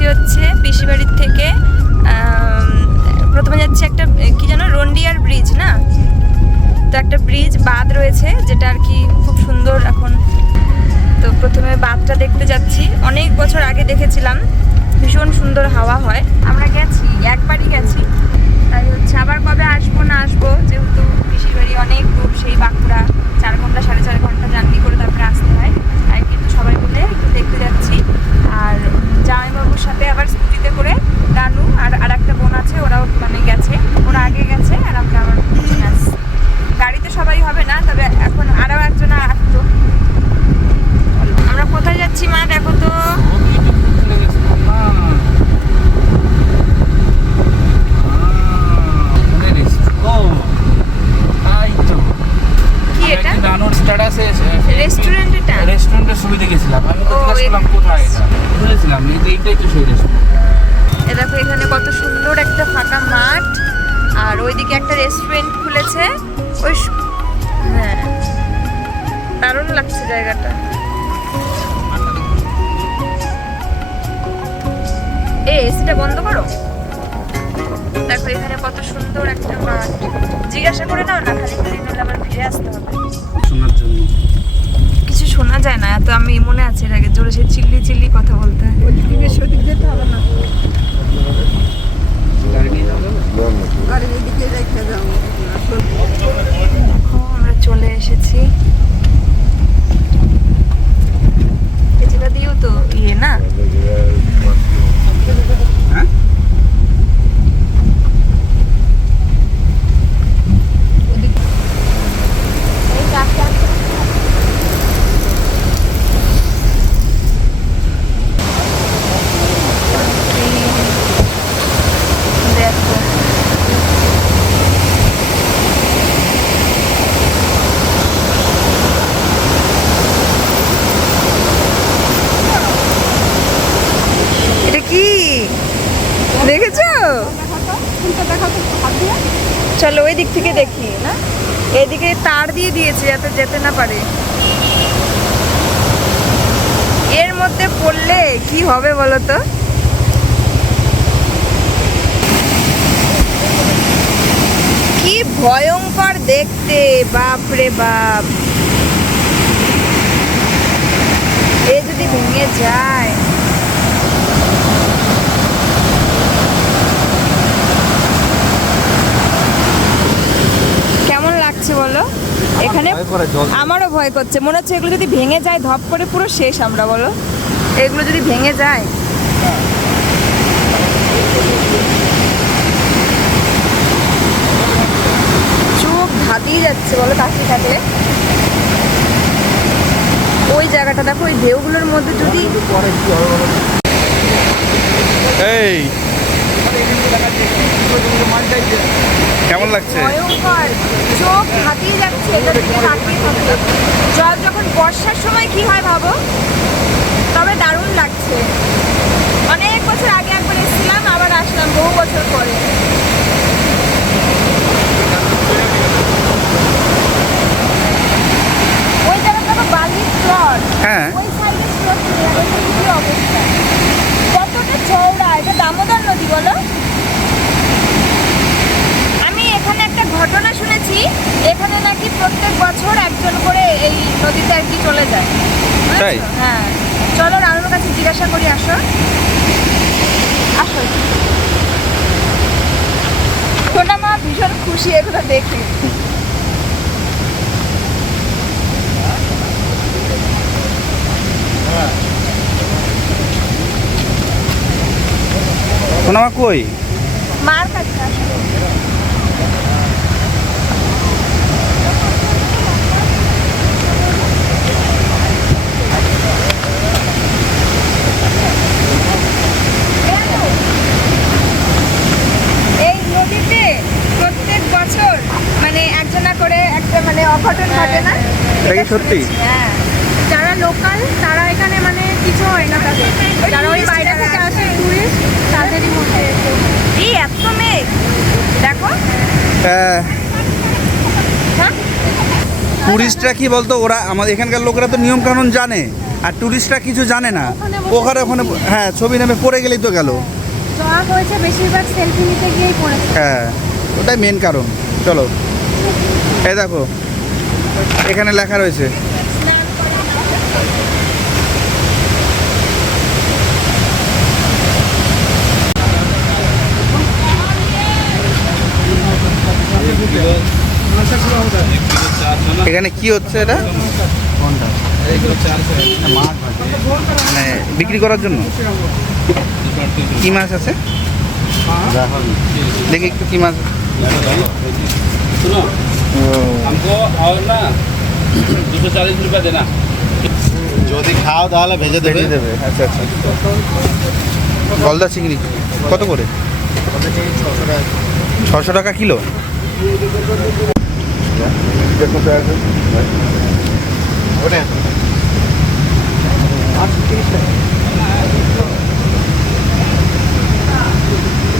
যাচ্ছি হচ্ছে পিসিবাড়ির থেকে, প্রথমে যাচ্ছি একটা কি যেন রন্ডিয়ার ব্রিজ না, তো একটা ব্রিজ বাঁধ রয়েছে যেটা আর কি খুব সুন্দর এখন। তো প্রথমে বাঁধটা দেখতে যাচ্ছি, অনেক বছর আগে দেখেছিলাম, ভীষণ সুন্দর হাওয়া হয়। আমরা গেছি, একবারই গেছি, তাই হচ্ছে আবার কবে আসবো না আসবো, যেহেতু পিসির বাড়ি অনেক দূর, সেই বাঁকুড়া 4 ঘন্টা 4.5 ঘন্টা জার্নি করে তারপরে আসতে হয়, তাই কিন্তু সবাই মিলে একটু দেখতে যাচ্ছি। আর জামাইবাবুর সাথে আবার স্কুটিতে করে রানু আর একটা বোন আছে, ওরাও মানে গেছে, ওরা আগে গেছে আর আমরা আবার পিছনে আসছি। গাড়িতে সবাই হবে না, তবে এখন আরও একজন আসতো। আমরা কোথায় যাচ্ছি মা দেখো তো? কি এটা? রেস্টুরেন্ট? এটা রেস্টুরেন্টের সুবিধা গেছিলাম আমি, তো জিজ্ঞাসা করলাম কোথায় এটা, বলেছিলাম এইটাই তো সেই রেস্টুরেন্ট। এ দেখো এখানে কত সুন্দর একটা ফাঁকা মাঠ, আর ওইদিকে একটা রেস্টুরেন্ট খুলেছে। ওই হ্যাঁ, দারুণ লাগছে জায়গাটা। এসিটা বন্ধ করো। দেখো এখানে কত সুন্দর একটা মাঠ, জিজ্ঞাসা করে নাও না, খালি খালি নিলে আবার ফিরে আসতে হবে। শোনার জন্য কিছু শোনা যায় না এত, আমি মনে আছে এর আগে জোরে সে চিল্লি চিল্লি কথা বলতে হয়। যেতে হবে না, গাড়ি নিয়ে যাওয়া যাবে? গাড়ির এদিকে রেখে যাও। দেখো আমরা চলে এসেছি। এটা দিও তো ইয়ে না, হ্যাঁ দেখো এটা কি দেখেছো? চলো ওই দিক থেকে দেখি না, এদিকে তার দিয়ে দিয়েছে যাতে যেতে না পারে। এর মধ্যে পড়লে কি হবে বলো তো? কি ভয়ঙ্কর দেখতে, বাপ রে বাপ, এ যদি ভেঙে যায়। কেমন লাগছে বলো এখানে? আমারও ভয় করছে, মনে হচ্ছে এগুলো যদি ভেঙে যায় ধপ করে পুরো শেষ আমরা, বলো এগুলো যদি ভেঙে যায়। চোখ ধাঁধিয়ে যাচ্ছে বলো তাকিয়ে থাকলে। ওই জায়গাটা দেখো, ওই ঢেউগুলোর মধ্যে যদি এই কেমন লাগছে? ভয়ঙ্কর, চোখ ধাঁধিয়ে যাচ্ছে এটা দিকে তাকিয়ে থাকলে। জল যখন বর্ষার সময় কি হয় ভাবো, তবে দারুণ লাগছে। অনেক বছর আগে একবার এসেছিলাম, আবার আসলাম বহু বছর পরে। ওই জায়গাটা তো বালির ফ্লোর, হ্যাঁ ওই সাইডে ফ্লোর কি অবস্থা, কতটা চওড়া। এটা দামোদর নদী বলো। আমি এখানে একটা ঘটনা শুনেছি, এখানে নাকি প্রত্যেক বছর একজন করে এই নদীতে আর কি চলে যায়। তাই? হ্যাঁ, চলো রানুর কাছে জিজ্ঞাসা করি, আসো আসো। সোনা মা ভীষণ খুশি এগুলো দেখে। সোনামা কই? মার কাছে আসো। এই নদীতে প্রত্যেক বছর মানে একজনা করে একটা মানে অঘটন ঘটে না? এটা কি সত্যি? হ্যাঁ, যারা লোকাল তারা এখানে মানে কিছু হয় না তাদের, যারা ওই বাইরে থেকে আসে টুরিস্ট তাদেরই মধ্যে। এই এত মেঘ দেখো। হ্যাঁ হ্যাঁ টুরিস্টরা কি বলতো, ওরা আমাদের এখানকার লোকেরা তো নিয়ম কানুন জানে, আর টুরিস্টরা কিছু জানে না। ওখানে হ্যাঁ ছবি নেমে পড়ে গেলেই তো গেল। যা হয়েছে বেশিরভাগ সেলফি নিতে গিয়েই পড়েছে। হ্যাঁ ওটাই মেন কারণ। চলো এই দেখো এখানে লেখা রয়েছে এখানে কি হচ্ছে এটা? মানে বিক্রি করার জন্য কি মাছ আছে দেখি একটু কি মাছ। सुनो हमको और ना 240 रुपया देना। যদি খাও তাহলে ভেজে দেবে। বেরিয়ে দেবে। আচ্ছা আচ্ছা। গলদা চিংড়ি কত করে? 600 টাকা কিলো। ওটা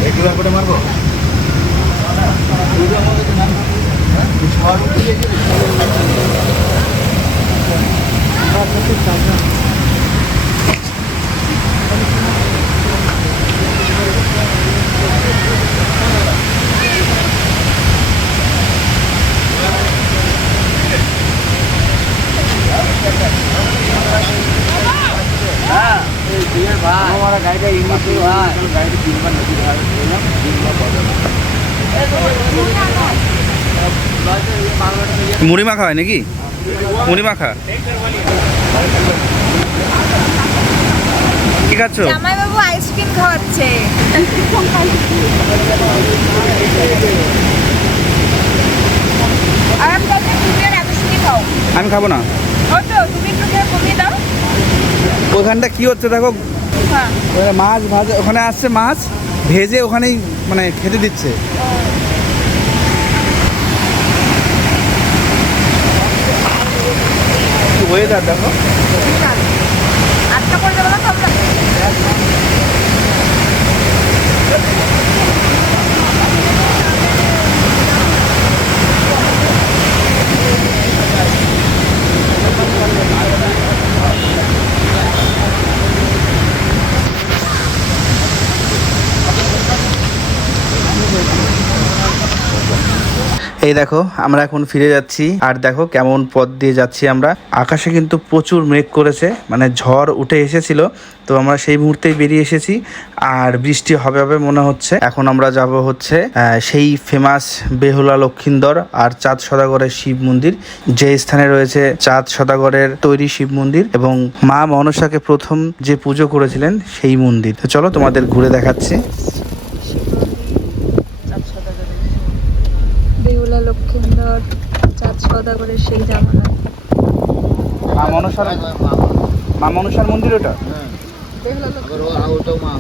একটু করে মারবো। हमारा गाड़ी का यूनिट गाड़ी तीन बार नदी মুড়ি মাখা হয় নাকি? মুড়ি মাখা কি খাচ্ছ? জামাইবাবু আইসক্রিম খাওয়াচ্ছে। আর আমি বলছি তুমি আর এত শুনি খাও। আমি খাবো না। ও তো তুমি একটু খেয়ে কমিয়ে দাও। ওখানটা কি হচ্ছে দেখো, হ্যাঁ ওখানে মাছ ভাজা, ওখানে আসছে মাছ ভেজে ওখানেই মানে খেতে দিচ্ছে। ওয়েদার দেখো। আটটা করে দেবো না তোমরা। এই দেখো আমরা এখন ফিরে যাচ্ছি, আর দেখো কেমন পথ দিয়ে যাচ্ছি আমরা। আকাশে কিন্তু প্রচুর মেঘ করেছে, মানে ঝড় উঠে এসেছিল, তো আমরা সেই মুহূর্তেই বেরিয়ে এসেছি, আর বৃষ্টি হবে হবে মনে হচ্ছে। এখন আমরা যাব হচ্ছে সেই ফেমাস বেহুলা লক্ষিন্দর আর চাঁদ সদাগরের শিব মন্দির, যে স্থানে রয়েছে চাঁদ সদাগরের তৈরি শিব মন্দির এবং মা মনসাকে প্রথম যে পুজো করেছিলেন সেই মন্দির। তো চলো তোমাদের ঘুরে দেখাচ্ছি। বেহুলা লক্ষিন্দর চাঁদ সদাগরের সেই জামানা। মা মনসার মন্দির ওটা। আবার ওটাও মা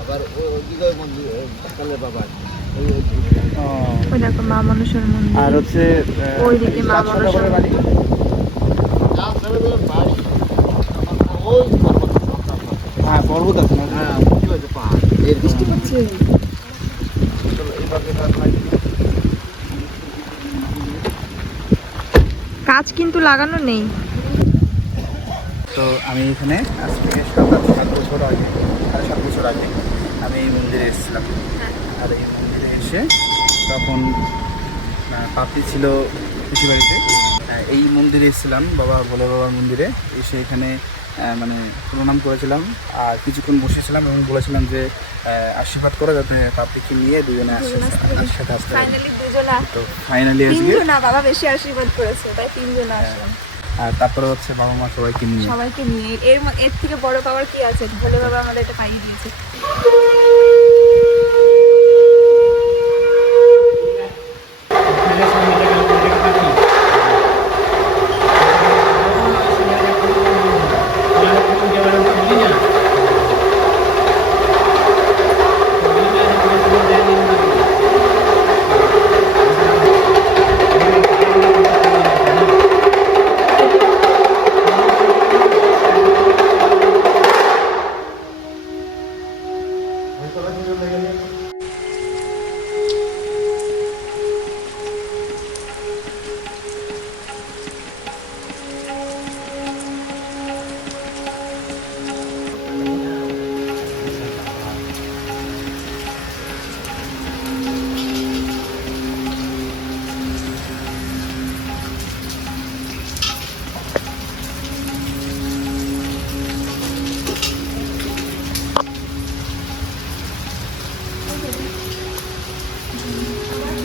আবার ওদিকে মন্দির কালে বাবা ওই দেখো মা মনসার মন্দির, আর হচ্ছে ওইদিকে মা মনসার বাড়ি। বাড়ি ওই হ্যাঁ পর্বত আছে না? হ্যাঁ বুঝতে পারছো পাহাড় এর বৃষ্টি হচ্ছে। কাজ কিন্তু লাগানো নেই। তো আমি এখানে আজ থেকে 7 বছর আগে, 7 বছর আগে আমি এই মন্দিরে এসেছিলাম। আর এই মন্দিরে এসে তখন পাপড়ি ছিল পিসি বাড়িতে, এই মন্দিরে এসেছিলাম বাবা ভোলে বাবার মন্দিরে। এসে এখানে মানে প্রণাম করেছিলাম আর কিছুক্ষণ বসেছিলাম এবং বলেছিলাম যে আশীর্বাদ করে যাতে পাপড়িকে নিয়ে দুজনে একসাথে আসতে পারি। ফাইনালি দুজনা, তো ফাইনালি আজকে তিনজনা, বাবা বেশি আশীর্বাদ করেছে তাই তিনজনা আসলাম। আর তারপরে হচ্ছে বাবা মা সবাইকে নিয়ে। সবাইকে নিয়ে এর থেকে বড় পাওয়ার কি আছে? ভোলে বাবা আমাদের এটা পাইয়ে দিয়েছে।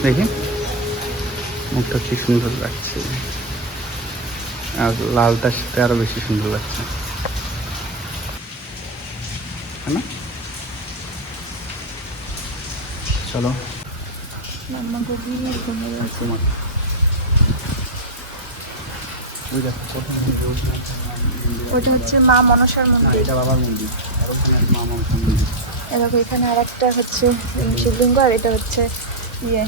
দেখি মুখটা কি সুন্দর লাগছে, আর লালটার সাথে আরো বেশি সুন্দর লাগছে, তাই না? চলো মাম্মা গভীর ঘুমিয়ে আছে। ওই দেখো প্রথম ওটা হচ্ছে মা মনসার মন্দির। এটা বাবার মন্দির, আর ওখানে মা মনসার মন্দির। দেখো এখানে আর একটা হচ্ছে শিবলিঙ্গ, আর এটা হচ্ছে ইয়ে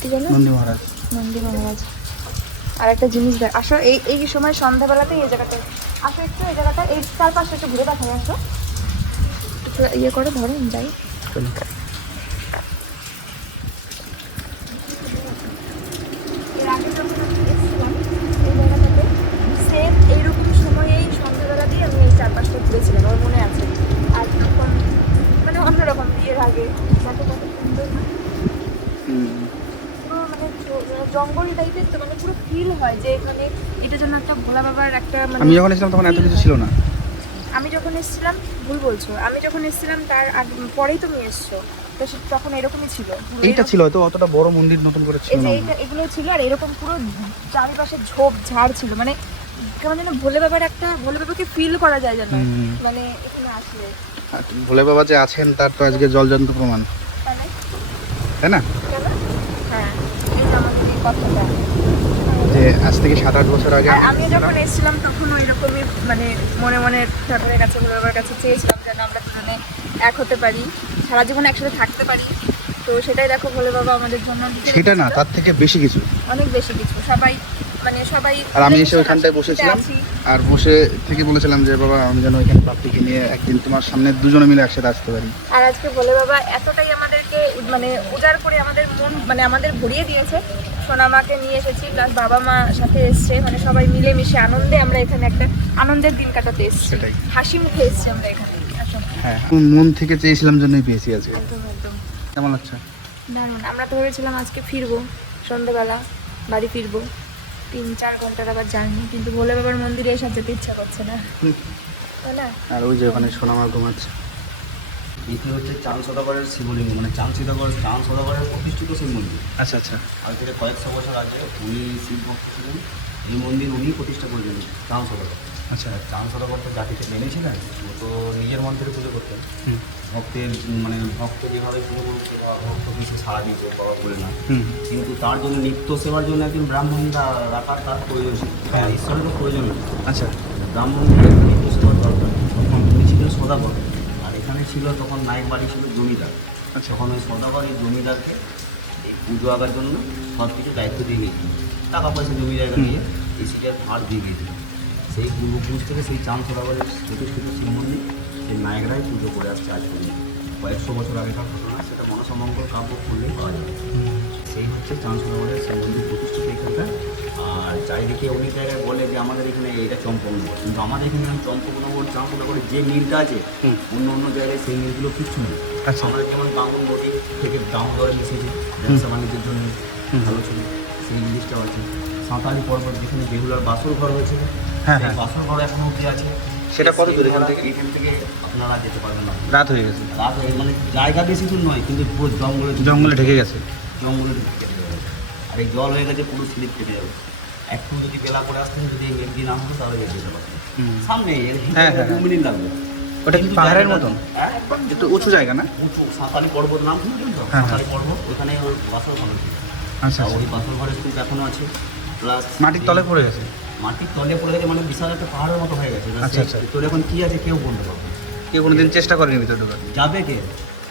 কি জানো, নন্দী মহারাজ। নন্দী মহারাজ। আর একটা জিনিস দেখ, আসো এই সময় সন্ধ্যাবেলাতেই এই জায়গাটায় আসো, একটু এই জায়গাটা এই চারপাশে একটু ঘুরে দেখাই, আসো একটু ইয়ে করে ধরো যাই। চলো এর আগে যখন আমি এসেছিলাম এই জায়গাটাতে সেম এইরকম সময়েই সন্ধ্যাবেলা দিয়ে আমি এই চারপাশটা ঘুরেছিলাম, আমার মনে আছে। আর তখন মানে অন্যরকম বিয়ের আগে দেখো কত সুন্দর না? পুরো মানে জঙ্গল টাইপের, তো মানে পুরো ফিল হয় যে এখানে এটা যেন একটা ভোলা বাবার একটা মানে। আমি যখন এসেছিলাম তখন এত কিছু ছিল না। আমি যখন এসেছিলাম, ভুল বলছো, আমি যখন এসেছিলাম তার পরেই তুমি এসছো, তো তখন এরকমই ছিল। পুরো এইটা ছিল হয়তো, অতটা বড় মন্দির নতুন করে ছিল এই যে না। এগুলো ছিল, আর এরকম পুরো চারিপাশে ঝোপ ঝাড় ছিল, মানে কেমন যেন ভোলে বাবার একটা, ভোলে বাবাকে ফিল করা যায় যেন মানে এখানে আসলে। ভোলে বাবা যে আছেন তার তো আজকে জলজন্ত প্রমাণ, তাহলে তাই না? কেন? হ্যাঁ, এই যে আমাদের এই কথাটা, যে আজ থেকে 7-8 বছর আগে আর আমি যখন এসেছিলাম তখন ওই রকমই মানে মনে মনে ঠাকুরের কাছে, ভোলে বাবার কাছে চেয়েছিলাম যেন আমরা দুজনে এক হতে পারি, সারা জীবন একসাথে থাকতে পারি। তো সেটাই দেখো ভোলে বাবা আমাদের জন্য লিখে সেটা না, রেখেছিল। তার থেকে বেশি কিছু। অনেক বেশি কিছু, সবাই মানে সবাই। আর আমি এসে ওইখানটায় বসেছিলাম, আছি। আর বসে থেকে বলেছিলাম যে বাবা আমি যেন ওইখানে পাপ্পিকে নিয়ে একদিন তোমার সামনে দুজনে মিলে একসাথে আসতে পারি। আর আজকে ভোলে বাবা এতটাই আমাদেরকে মানে উজাড় করে আমাদের মন মানে আমাদের ভরিয়ে দিয়েছে। সোনামাকে নিয়ে এসেছি, প্লাস বাবা মা সাথে এসছে, মানে সবাই মিলেমিশে আনন্দে আমরা এখানে একটা আনন্দের দিন কাটাতে এসেছি, সেটাই। হাসি মুখে এসছি আমরা এখানে। আসলে হ্যাঁ, মন থেকে চেয়েছিলাম জন্যই পেয়েছি আজকে। একদম একদম কেমন লাগছে? দারুণ। আমরা তো ভেবেছিলাম আজকে ফিরবো সন্ধ্যাবেলা, বাড়ি ফিরবো, 3-4 ঘন্টার আবার জার্নি, কিন্তু ভোলে বাবার মন্দিরে এসে যেতে ইচ্ছা করছে না, তাই না? আর ওই যে ওখানে সোনামা ঘুমাচ্ছে। এটি হচ্ছে চাঁদ সদাগরের শিবলিঙ্গ, মানে চাঁদ সদাগরের প্রতিষ্ঠিত শিব মন্দির। আচ্ছা আচ্ছা। আজ থেকে কয়েকশো বছর আগে উনি শিব ভক্ত ছিলেন, এই মন্দির উনিই প্রতিষ্ঠা করেছেন, চাঁদ সদাগর। আচ্ছা। চাঁদ সদাগর তো জাতিকে মেনেছিলেন, ও তো নিজের মন্দিরে পুজো করতেন। ভক্তের মানে ভক্ত যেভাবে পুজো করতে বা ভক্তকে সে সারা দিত বাবা বলে না, কিন্তু তার জন্য নিত্য সেবার জন্য একজন ব্রাহ্মণ রাখার তার প্রয়োজন ছিল, ঈশ্বরেরও প্রয়োজন নেই। আচ্ছা। ব্রাহ্মণদের নিত্য সেবার দরকার, তখন উনি ছিলেন সদাগর। আর এখানে ছিল তখন নায়ক বাড়ি ছিল জমিদার। তখন ওই সদাগর এই জমিদারকে এই পুজো আগার জন্য সব কিছু দায়িত্ব দিয়ে গিয়েছিল, টাকা পয়সা জমি জায়গা দিয়ে এই সিটের ভার দিয়ে গিয়েছিল। সেই পূর্বপুরুষ থেকে সেই চাঁদ সদাগরের প্রতিষ্ঠিত শিব মন্দির সেই নায়করাই পুজো করে আসছে আজ পর্যন্ত। কয়েকশো বছর আগেকার ঘটনা, সেটা মনসামঙ্গল কাব্য করলেই পাওয়া যাবে। সেই হচ্ছে চাঁদ সদাগরের শিব মন্দির প্রতিষ্ঠিত এখানকার। আর চারিদিকে অনেক জায়গায় বলে যে আমাদের এখানে এটা চম্পকনগর, কিন্তু আমাদের এখানে চম্পকনগর চাঁদ সদাগরের যে মিলটা আছে অন্য অন্য জায়গায় সেই মিলগুলো কিচ্ছু নেই। আচ্ছা। আমাদের যেমন বাঙুন নদী থেকে দামোদরে মিশেছে, ব্যবসা বাণিজ্যের জন্য ভালো ছিল, সেই জিনিসটাও আছে। সাঁতালি পর্বত যেখানে বেহুলার বাসর ঘর হয়েছে, হ্যাঁ, সেই হ্যাঁ। বাসর ঘর এখনো অব্দি আছে। সেটা কত দূর এখান থেকে? এখান থেকে আপনারা যেতে পারবেন না, রাত হয়ে গেছে, রাত হয়ে মানে জায়গা বেশি দূর নয়, কিন্তু পুরো জঙ্গলে ঢেকে গেছে। জঙ্গলে ঢুকে যাবে। আর এই জল হয়ে গেছে, পুরো স্লিপ কেটে যাবে। একটু যদি বেলা করে আসতেন, যদি মেঘদি না হতো তাহলে বের যেতে পারতেন। সামনে হ্যাঁ, হ্যাঁ। 2 মিনিট লাগবে। ওটা কি কিন্তু পাহাড়ের জায়গাটা- মতন? হ্যাঁ, একটু উঁচু জায়গা না? উঁচু সাঁতালি পর্বত নাম শুনেছেন তো? হ্যাঁ, সাঁতালি পর্বত, ওখানে ওই বাসর ঘর ছিল। আচ্ছা আর ওই বাসর ঘরের স্তূপ এখনো আছে, প্লাস মাটির তলে পড়ে গেছে। মাটির তলে পড়ে গেছে, মানে বিশাল একটা পাহাড়ের মতো হয়ে গেছে। আচ্ছা, আচ্ছা। তোর এখন কি আছে কেউ বলতে পারবে না। কেউ কোনোদিন চেষ্টা করেনি ভিতরে ঢোকার? যাবে কে?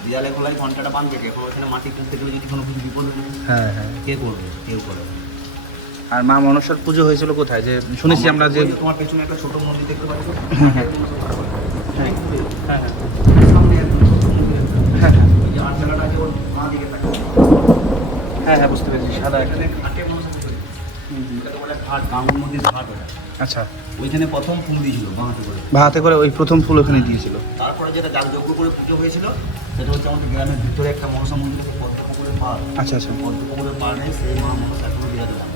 দেয়ালে খোলায় ঘন্টাটা বাঁধবে কে? এখন ওখানে মাটি তুলতে গেলে যদি কোনো কিছু বিপদ হয়ে যায়, হ্যাঁ হ্যাঁ। কে করবে? কেউ করবে না। আর মা মনসার পুজো হয়েছিল কোথায়? যে শুনেছি আমরা যে ওই তোমার পেছনে একটা ছোট মন্দির দেখতে পাচ্ছ, হ্যাঁ। সামনে একদম ছোট মন্দির। হ্যাঁ হ্যাঁ ওই যে আটচালাটা আছে ওর বাঁ দিকে থাকে, হ্যাঁ হ্যাঁ, বুঝতে পেরেছি, সাদা একটা। এখানে ঘাটে মানুষ পুজো দিত। এটাকে বলে ঘাট, গাঙ্গুর মন্দির ঘাট ওটা। আচ্ছা। ওইখানে প্রথম ফুল দিয়েছিল বাঁহাতে করে। ভাতে করে ওই প্রথম ফুল ওখানে দিয়েছিল। তারপরে যেটা যাগযজ্ঞ করে পুজো হয়েছিল, সেটা হচ্ছে আমাদের গ্রামের ভিতরে একটা মনসা মন্দির আছে, পদ্মপুকুরের পাড়। আচ্ছা আচ্ছা। পদ্মপুকুরের পাড়ে সেই মা মনসা এখনো বিরাজমান।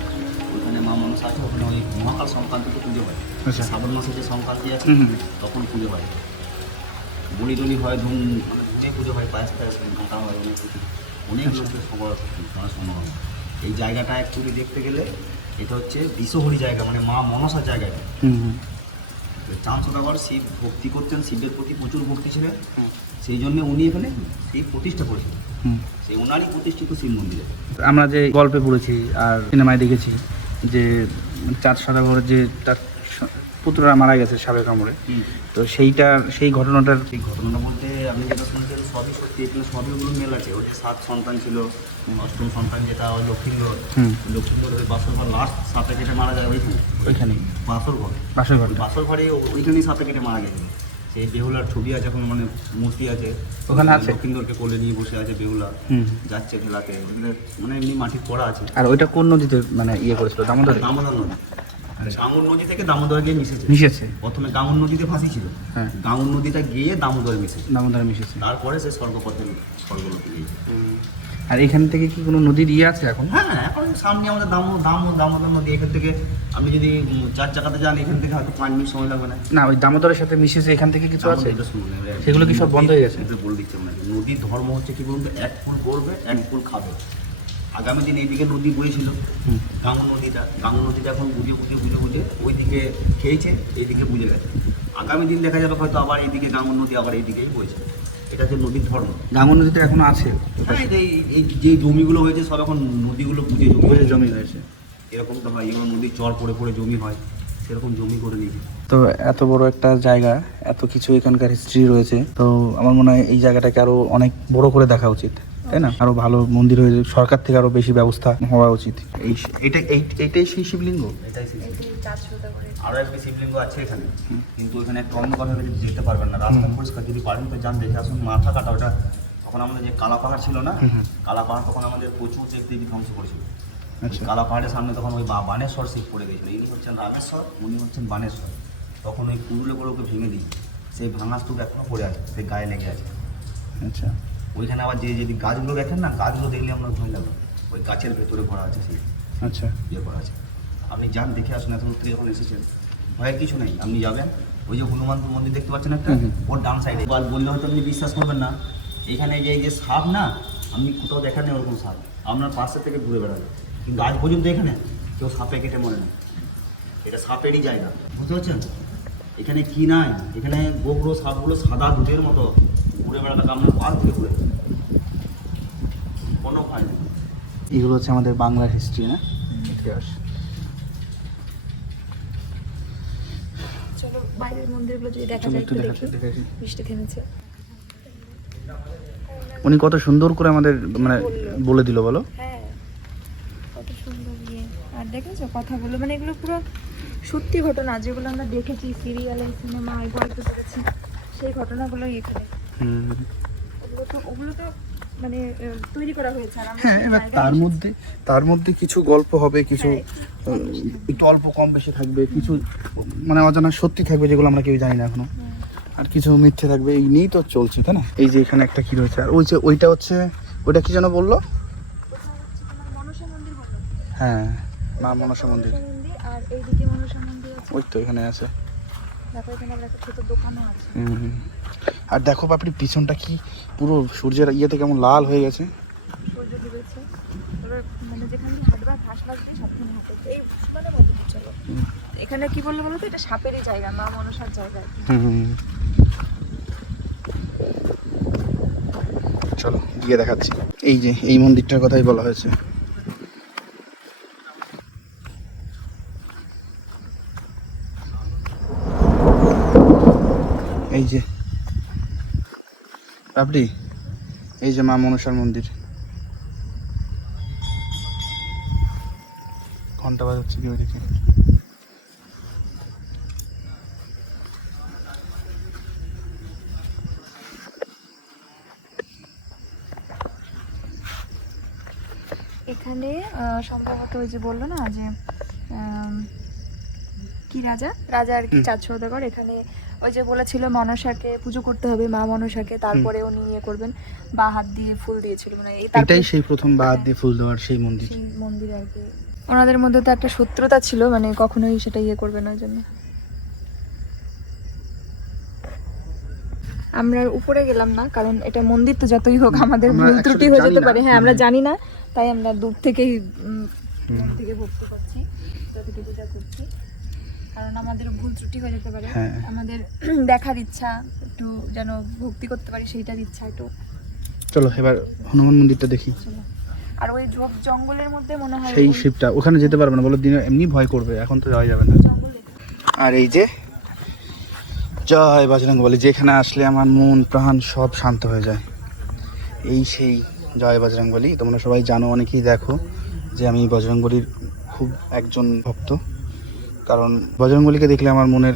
ওইখানে মা মনসা আছে, ওখানে ওই মহাকাল সংক্রান্তিতে পুজো হয়। আচ্ছা। শ্রাবণ মাসে যে সংক্রান্তি আছে হুম, হুম। তখন পুজো হয়, বলি টলি হয়, ধুম মানে ধুমে পুজো হয়, পায়েস টায়েস ঘাঁটা হয় অনেক কিছু। অনেক লোকের সবার সম্ভাবনা। এই জায়গাটা অ্যাকচুয়ালি দেখতে গেলে এটা হচ্ছে বিশ্বহরি জায়গা, মানে মা মনসার জায়গা। চাঁদ সদাগর শিব ভক্তি করতেন, শিবের প্রতি প্রচুর ভক্তি ছিলেন, সেই জন্য উনি এখানে শিব প্রতিষ্ঠা করেছিলেন। সেই ওনারই প্রতিষ্ঠিত শিব মন্দিরে। আমরা যে গল্পে পড়েছি আর সিনেমায় দেখেছি যে চাঁদ সদাগরের যে তার পুত্ররা মারা গেছে সাপে কামড়ে, তো সেই ঘটনাটার এই ঘটনা বলতে আমি যেটা শুনছি সবই সত্যি, এখানে সবই ওগুলো মেল আছে। ওই 7 সন্তান ছিল, 8ম সন্তান যেটা ওই লক্ষ্মীন্দর বাসর ঘর লাস্ট সাপে কেটে মারা যায় ওইখানেই বাসর ঘরে ওইখানেই সাপে কেটে মারা গেছে। সেই বেহুলার ছবি আছে এখন, মানে মূর্তি আছে ওখানে আছে, লক্ষ্মীন্দরকে কোলে নিয়ে বসে আছে বেহুলা, যাচ্ছে খেলাতে, মানে এমনি মাটির পড়া আছে। আর ওইটা কোন নদীতে মানে ইয়ে করেছিল? দামোদর নদী। গাঙ্গুর নদী থেকে দামোদর গিয়ে মিশেছে। প্রথমে গাঙ্গুর নদীতে ফাঁসি ছিল, গাঙ্গুর নদীটা গিয়ে দামোদরে মিশেছে, তারপরে সে স্বর্গপথে স্বর্গলোকে গিয়েছে। আর এখান থেকে কি কোনো নদীর ইয়ে আছে এখন? হ্যাঁ, এখন সামনে আমাদের দামোদর নদী। এখান থেকে আপনি যদি 4 চাকাতে যান, এখান থেকে হয়তো 5 মিনিট সময় লাগবে না। না, ওই দামোদরের সাথে মিশেছে, এখান থেকে কিছু আছে? এটা শুনুন, সেগুলো কি সব বন্ধ হয়ে গেছে? বলে দিচ্ছি আপনাকে। নদীর ধর্ম হচ্ছে কি বলুন তো, এক ফুল করবে, এক ফুল খাবে। আগামী দিন এইদিকে নদী বইছিল, গাঙ্গুর নদীটা এখন বুঝে ওইদিকে খেয়েছে, এইদিকে বুঝে গেছে। আগামী দিন দেখা যাবে হয়তো আবার এইদিকে গাঙ্গুর নদী আবার এইদিকেই বইছে। এটা হচ্ছে নদীর ধর্ম। গাঙ্গুর নদীটা এখনো আছে? হ্যাঁ, এই যে জমিগুলো হয়েছে সব এখন নদীগুলো বুঝে জমি হয়েছে। এরকম তো হয়, এগুলো নদীর চর পড়ে জমি হয়, সেরকম জমি করে নিয়েছে। তো এত বড় একটা জায়গা, এত কিছু এখানকার হিস্ট্রি রয়েছে, তো আমার মনে হয় এই জায়গাটাকে আরো অনেক বড় করে দেখা উচিত, তাই না? আরো ভালো মন্দির হয়ে, সরকার থেকে আরো বেশি ব্যবস্থা হওয়া উচিত। এইটাই সেই শিবলিঙ্গ? এটাই আরও একটা শিবলিঙ্গ আছে এখানে, কিন্তু ওখানে একটা অন্য কথা যেতে পারবেন না, রাস্তা পরিষ্কার। যদি পারেন তো যান, দেখে আসুন। মাথা কাটা ওটা, তখন আমাদের যে কালা পাহাড় ছিল না, কালা পাহাড় তখন আমাদের প্রচুর দেবী ধ্বংস করেছিল। কালা পাহাড়ের সামনে তখন ওই বানেশ্বর শিব পড়ে গেছিল। ইনি হচ্ছেন রামেশ্বর, উনি হচ্ছেন বানেশ্বর। তখন ওই কুড়ুলে করে ওকে ভেঙে দিই, সেই ভাঙা স্তূপ এখনো পড়ে আছে, সেই গায়ে লেগে আছে। আচ্ছা, ওইখানে আবার যদি গাছগুলো দেখেন না, গাছগুলো দেখলে আমরা ভয় লাগবে, ওই গাছের ভেতরে ভরা আছে সেই আচ্ছা ইয়ে করা আছে। আপনি যান, দেখে আসুন। এত দূর থেকে যখন এসেছেন, ভয়ের কিছু নেই। আপনি যাবেন, ওই যে হনুমান মন্দির দেখতে পাচ্ছেন একটা, ওর ডান সাইডে। বললে হয়তো আপনি বিশ্বাস করবেন না, এইখানে এই যে সাপ না, আপনি কোথাও দেখেন না ওরকম সাপ, আপনার পাশে থেকে ঘুরে বেড়াবে। কিন্তু আজ পর্যন্ত এখানে কেউ সাপে কেটে মরে না। এটা সাপেরই জায়গা, বুঝতে পারছেন? এখানে কি নাই, এখানে গোবর সাপগুলো সাদা দুধের মতো ঘুরে বেড়াতে, আপনার পাশ থেকে ঘুরে, কোনো ভয় নেই। এগুলো হচ্ছে আমাদের বাংলার হিস্ট্রি, না ইতিহাস। চলো বাইরের মন্দিরগুলো যদি দেখা যায় একটু দেখি। বৃষ্টি থেমেছে। উনি কত সুন্দর করে আমাদের মানে বলে দিল, বলো। হ্যাঁ, কত সুন্দর ইয়ে। আর দেখেছো কথাগুলো, মানে এগুলো পুরো সত্যি ঘটনা, যেগুলো আমরা দেখেছি সিরিয়ালে, সিনেমায়, গল্পে পড়েছি, সেই ঘটনাগুলোই এখানে। ওগুলো তো মানে তৈরি করা হয়েছে। আর হ্যাঁ, এবার তার মধ্যে কিছু গল্প হবে, কিছু একটু অল্প কম বেশি থাকবে, কিছু মানে অজানা সত্যি থাকবে যেগুলো আমরা কেউ জানি না এখনো, আর কিছু মিথ্যে থাকবে। এই নিয়েই তো চলছে, তাই না? এই যে এখানে একটা কি রয়েছে, আর ওই যে ওইটা হচ্ছে, ওইটা কি যেন বললো? মনসা মন্দির বলো। হ্যাঁ, মা মনসা মন্দির। আর এইদিকে মনসা মন্দির আছে, ওই তো এখানে আছে। দেখো এখানে আবার একটা ছোট দোকানও আছে। আর দেখো বাপরি, পিছনটা কি পুরো সূর্যের ইয়েতে কেমন লাল হয়ে গেছে। সূর্য ডুবেছে, মানে যেখানে হাঁটবা ঘাস লাগবে সাবধানে হাঁটো। এই মানে মতো চলো। এখানে কি বললো বলো তো, এটা সাপেরই জায়গা, মা মনসার জায়গা। চলো গিয়ে দেখাচ্ছি। এই যে এই মন্দিরটার কথাই বলা হয়েছে। এই যে আপনি, এই যে মা মনসার মন্দির। ঘন্টা বাজাচ্ছে কি ওইদিকে? এখানে সম্ভবত ওই যে বললো না যে কি রাজা আর কি চাঁদ সওদাগর, এখানে ওই যে বলেছিল মনসাকে পুজো করতে হবে, মা মনসাকে, তারপরে উনি ইয়ে করবেন, বা হাত দিয়ে ফুল দিয়েছিল, মানে এটাই সেই প্রথম বা হাত দিয়ে ফুল দেওয়ার সেই মন্দির। সেই মন্দির আর কি। ওনাদের মধ্যে তো একটা শত্রুতা ছিল, মানে কখনোই সেটা ইয়ে করবে না, ওই জন্য। আমরা উপরে গেলাম না, কারণ এটা মন্দির তো যতই হোক আমাদের আমরা ভুল ত্রুটি actually হয়ে যেতে জানি না। পারে। হ্যাঁ, আমরা জানি না, তাই আমরা দূর থেকেই মন থেকে ভক্তি করছি, যতটুকু পূজা করছি, কারণ আমাদের ভুল ত্রুটি হয়ে যেতে পারে। হ্যাঁ। আমাদের দেখার ইচ্ছা, একটু যেন ভক্তি করতে পারি সেইটার ইচ্ছা একটু। চলো এবার হনুমান মন্দিরটা দেখি। আর ওই ঝোপ জঙ্গলের মধ্যে মনে হয় সেই ওই শিবটা ওখানে যেতে পারবে না, বলো দিনে এমনি ভয় করবে, এখন তো যাওয়া যাবে না। জঙ্গলে আর এই যে জয় বজরং বলি, যেখানে আসলে আমার মন প্রাণ সব শান্ত হয়ে যায়। এই সেই জয় বজরং বলি, তোমরা সবাই জানো, অনেকেই দেখো যে আমি বজরং বলির খুব একজন ভক্ত, কারণ বজরং বলিকে দেখলে আমার মনের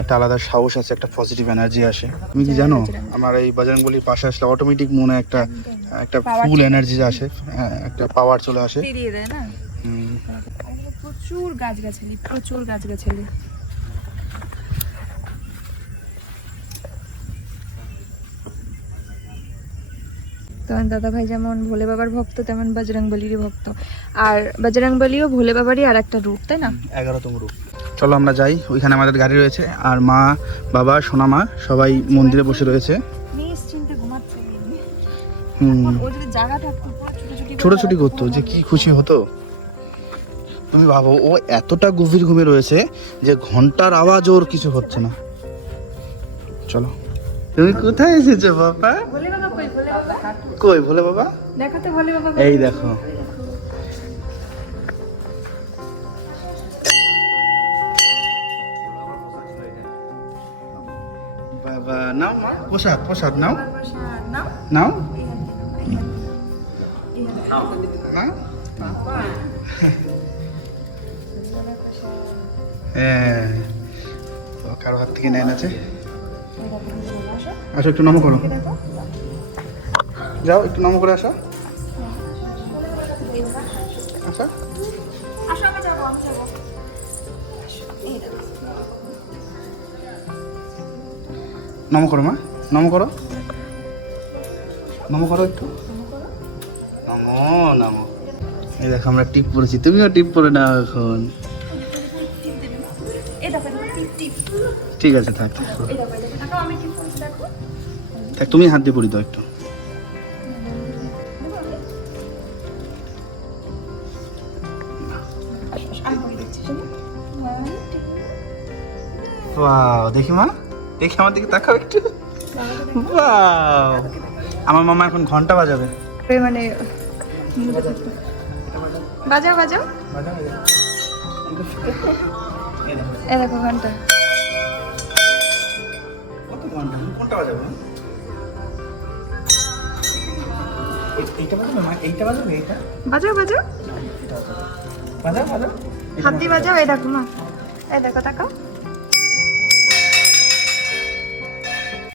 একটা আলাদা সাহস আছে, একটা পজিটিভ এনার্জি আসে। তুমি কি জানো, আমার এই বজরং বলির পাশে আসলে অটোমেটিক মনে একটা ফুল এনার্জি আসে, একটা পাওয়ার চলে আসে। ফিরিয়ে দেয় না। হুম। আর এখানে প্রচুর গাছগাছালি, প্রচুর গাছগাছালি। তোমার দাদা ভাই যেমন ভোলে বাবার ভক্ত, তেমন বজরং বলিরই ভক্ত। আর বজরং বলিও ভোলে বাবারই আর একটা রূপ, তাই না? 11তম রূপ। চলো আমরা যাই, ওইখানে আমাদের গাড়ি রয়েছে, আর মা বাবা সোনা মা সবাই মন্দিরে বসে রয়েছে। নিশ্চিন্তে ঘুমাচ্ছে। হুম। ও যদি জায়গা থাকতো ছোটাছুটি করতো, যে কি খুশি হতো। তুমি ভাবো, ও এতটা গভীর ঘুমে রয়েছে যে ঘন্টার আওয়াজ ওর কিছু হচ্ছে না। চলো, তুমি কোথায় এসেছো বাবা? ভোলে বাবা কই? ভোলে বাবা কই ভোলে বাবা? দেখো তো, ভোলে বাবা এই দেখো। বাবা নাও মা, প্রসাদ প্রসাদ নাও না। নাও না। হ্যাঁ, তো কারো হাত থেকে নেয় না আছে। আসো একটু নমো করো, যাও একটু নমো করে আসো। আচ্ছা আসো, আমি যাবো, আমি যাবো। নমো করো মা, নমো করো, নমো করো একটু, নমো নমো। এই দেখো আমরা টিপ পরেছি, তুমিও টিপ পরে নাও এখন। এই দেখো, টিপ টিপ। ঠিক আছে থাক, এই দেখো, এই দেখো, দেখো আমি টিপ করছি, দেখো। থাক, তুমি হাত দিয়ে পরি দাও একটু। আমি করে দিচ্ছি, শুনি। ওয়াও, দেখি মা, দেখি আমার দিকে তাকাও একটু। ওয়াও, আমার মামা এখন ঘন্টা বাজাবে। মানে বাজাও বাজাও। এই দেখো ঘন্টা। কত ঘন্টা? কোনটা বাজাবো? এইটা বাজাবে মা, এইটা বাজাবে, এইটা বাজাও বাজাও, বাজাও বাজাও। হাত দিয়ে বাজাও। এই দেখো মা, এই দেখো, তাকাও।